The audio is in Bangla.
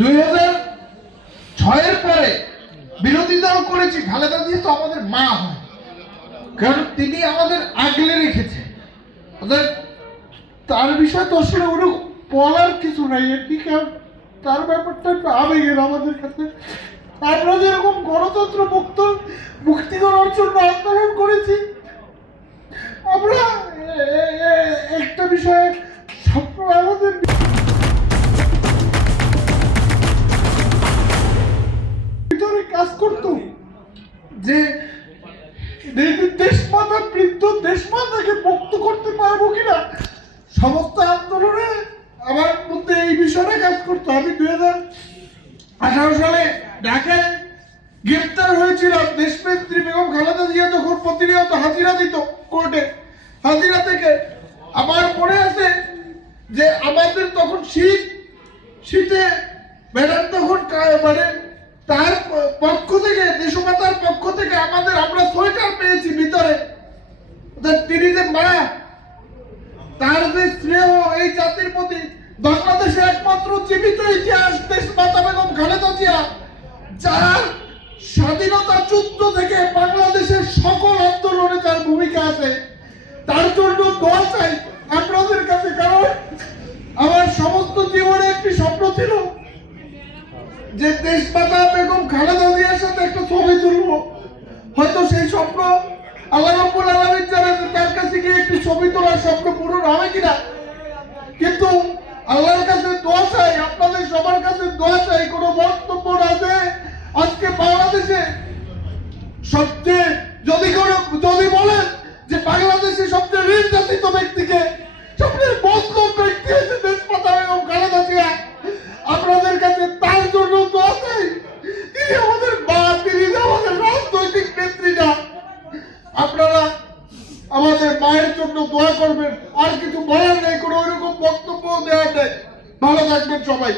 2006-এর পরে বিরোধিতাও করেছি। খালেদা জিয়া তো আমাদের মা হয়, কারণ তিনি আমাদের আগলে রেখেছে। তার বিষয় তো আসলে ওরকম বলার কিছু নাই, তার ব্যাপারটা একটু আবেগের আমাদের কাছে। আমরা যেরকম গণতন্ত্র মুক্তি করার জন্য আন্দোলন করেছি, আমরা একটা বিষয়ে সবসময় আমাদের ভিতরে কাজ করত যে দেশমাতা বৃদ্ধ দেশমাতাকে মুক্ত করতে পারবো কিনা। সমস্ত আন্দোলনে আমার মধ্যে এই বিষয়টা কাজ করতো। আমি 2018 সালে ঢাকায় গ্রেপ্তার হয়েছিলাম। দেশনেত্রী বেগম খালেদা জিয়া যখন প্রতিনিয়ত হাজিরা দিত কোর্টে, হাজিরা থেকে আমার মনে আছে যে আমাদের তখন শীতে ম্যাডাম তখন মানে তার পক্ষ থেকে, দেশমাতার পক্ষ থেকে আমরা সোয়েটার পেয়েছি ভিতরে। তিনি যে মা, তার যে স্নেহ এই জাতির প্রতি, বাংলাদেশের একমাত্র জীবিত ইতিহাস দেশমাতা বেগম খালেদা জিয়া, যার স্বাধীনতা যুদ্ধ থেকে বাংলাদেশের সকল আন্দোলনে তার ভূমিকা আছে। তার জন্য দোয়া চাই আপনাদের কাছে, কারণ আমার সমস্ত জীবনে একটি স্বপ্ন ছিল যে দেশমাতা বেগম খালেদা জিয়ার সাথে একটা ছবি তুলবো। হয়তো সেই স্বপ্ন আল্লাহ রাব্বুল আলামিন জানেন তার কাছে গিয়ে একটি ছবি তোলার স্বপ্ন পূরণ হবে কিনা, কিন্তু আল্লাহর কাছে দোয়া চাই, আপনাদের সবার কাছে দোয়া চাই। কোনো বক্তব্য না যে আজকে বাংলাদেশে সবচেয়ে যদি বলেন যে বাংলাদেশে সবচেয়ে নির্যাতিত ব্যক্তিকে, সবচেয়ে মজলুম ব্যক্তি হচ্ছে দেশমাতা বেগম খালেদা জিয়া। আপনাদের কাছে তার জন্য দোয়া চাই। তিনি আমাদের মা, তিনি আমাদের রাজনৈতিক নেত্রী না। আপনারা আমাদের মায়ের জন্য দোয়া করবেন। আর কিছু বলার নেই, কোনো ওইরকম বক্তব্য দেওয়ার নেই। ভালো থাকবেন সবাই।